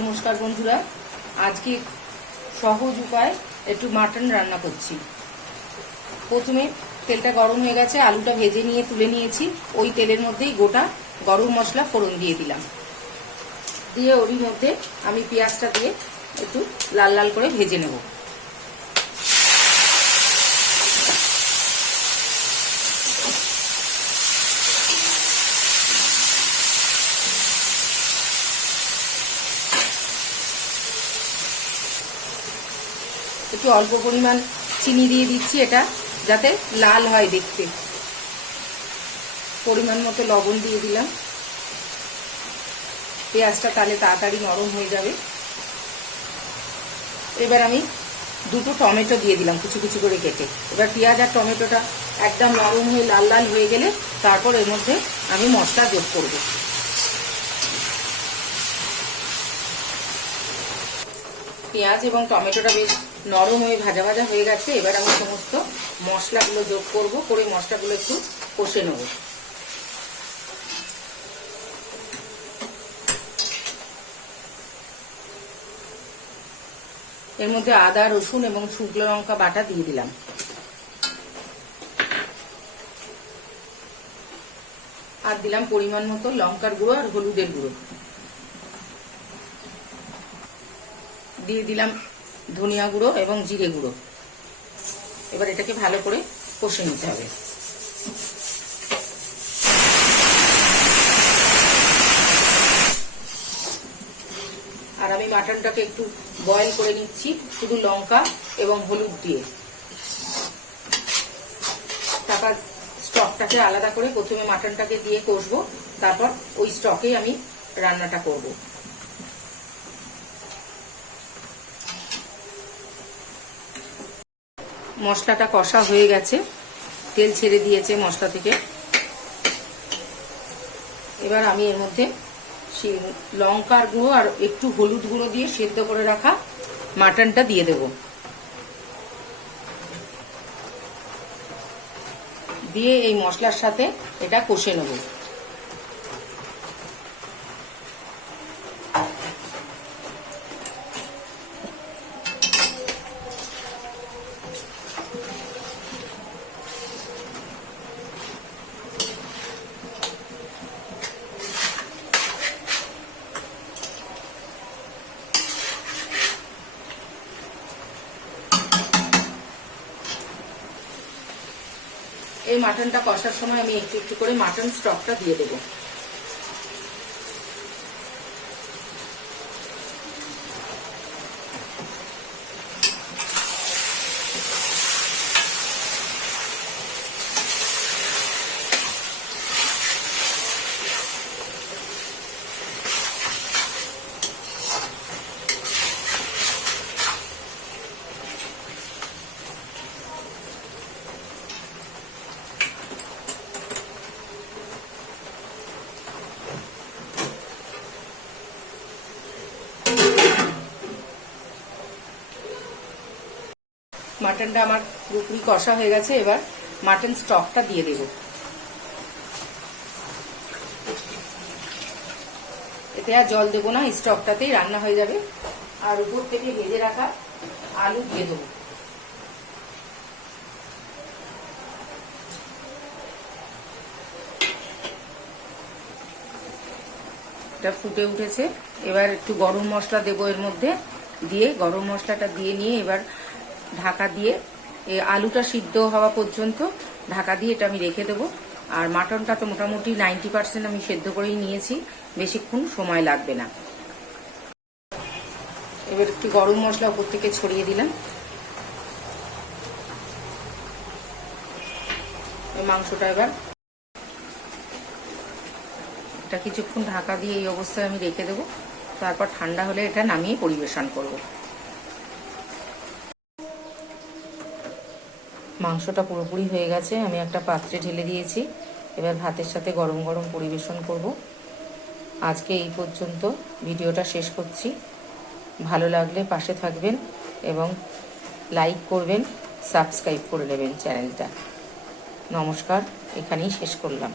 নমস্কার বন্ধুরা। আজকে সহজ উপায় একটু মাটন রান্না করছি। প্রথমে তেলটা গরম হয়ে গেছে, আলুটা ভেজে নিয়ে তুলে নিয়েছি। ওই তেলের মধ্যেই গোটা গরম মশলা ফোড়ন দিয়ে দিলাম। দিয়ে ওরই মধ্যে আমি পেঁয়াজটা দিয়ে একটু লাল লাল করে ভেজে নেব। একটু অল্প পরিমাণ চিনি দিয়ে দিচ্ছি এটা, যাতে লাল হয় দেখতে। পরিমাণ মতো লবণ দিয়ে দিলাম। পেঁয়াজটা তাহলে তাড়াতাড়ি নরম হয়ে যাবে। এবার আমি দুটো টমেটো দিয়ে দিলাম কুচি কুচি করে কেটে। এবার পেঁয়াজ আর টমেটোটা একদম নরম হয়ে লাল লাল হয়ে গেলে তারপর এর মধ্যে আমি মশলা যোগ করব। পেঁয়াজ এবং টমেটোটা বেশ নরম হয়ে ভাজা ভাজা হয়ে গেছে। এবার আমি সমস্ত মশলাগুলো যোগ করব, করে মশলাগুলো একটু কষে নেব। এর মধ্যে আদা, রসুন এবং শুকনো লঙ্কা বাটা দিয়ে দিলাম। আর দিলাম পরিমাণ মতো লঙ্কার গুঁড়ো আর হলুদের গুঁড়ো। দিয়ে দিলাম ধনিয়া গুঁড়ো এবং জিরে গুঁড়ো। এবার এটাকে ভালো করে কষে নিতে হবে। আর আমি মাটনটাকে একটু বয়েল করে নিচ্ছি, শুধু লঙ্কা এবং হলুদ দিয়ে। তারপর স্টকটাকে আলাদা করে প্রথমে মাটনটাকে দিয়ে কষবো, তারপর ওই স্টকেই আমি রান্নাটা করব। মশলাটা কষা হয়ে গেছে। তেল ছেড়ে দিয়েছে মশলা থেকে। এবার আমি এর মধ্যে লঙ্কার গুঁড়ো আর একটু হলুদ গুঁড়ো দিয়ে সেদ্ধ করে রাখা মাটনটা দিয়ে দেব। দিয়ে এই মশলার সাথে এটা কষে নেব। এই মাটনটা কষার সময় আমি একটু একটু করে মাটন স্টকটা দিয়ে দেবো। মাটনটা আমার পুরোপুরি কষা হয়ে গেছে, এবার মাটন স্টকটা দিয়ে দেব। এতে আর জল দেবো না স্টকটাতেই রান্না হয়ে যাবে। আর উপর থেকে ভেজে রাখা আলু দিয়ে দেবো। এটা ফুটে উঠেছে। এবার একটু গরম মশলা দেবো এর মধ্যে। দিয়ে গরম মশলাটা দিয়ে নিয়ে এবার ঢাকা দিয়ে আলুটা সিদ্ধ হওয়া পর্যন্ত ঢাকা দিয়ে এটা আমি রেখে দেবো। আর মাটনটা তো মোটামুটি নাইনটি পার্সেন্ট আমি সেদ্ধ করেই নিয়েছি, বেশিক্ষণ সময় লাগবে না। এবার একটু গরম মশলা উপর থেকে ছড়িয়ে দিলাম। মাংসটা এবার এটা কিছুক্ষণ ঢাকা দিয়ে এই অবস্থায় আমি রেখে দেবো। তারপর ঠান্ডা হলে এটা নামিয়ে পরিবেশন করব। মাংসটা পুরোপুরি হয়ে গেছে, আমি একটা পাত্রে ঢেলে দিয়েছি। এবার ভাতের সাথে গরম গরম পরিবেশন করব। আজকে এই পর্যন্ত ভিডিওটা শেষ করছি। ভালো লাগলে পাশে থাকবেন এবং লাইক করবেন, সাবস্ক্রাইব করে নেবেন চ্যানেলটা। নমস্কার, এখানেই শেষ করলাম।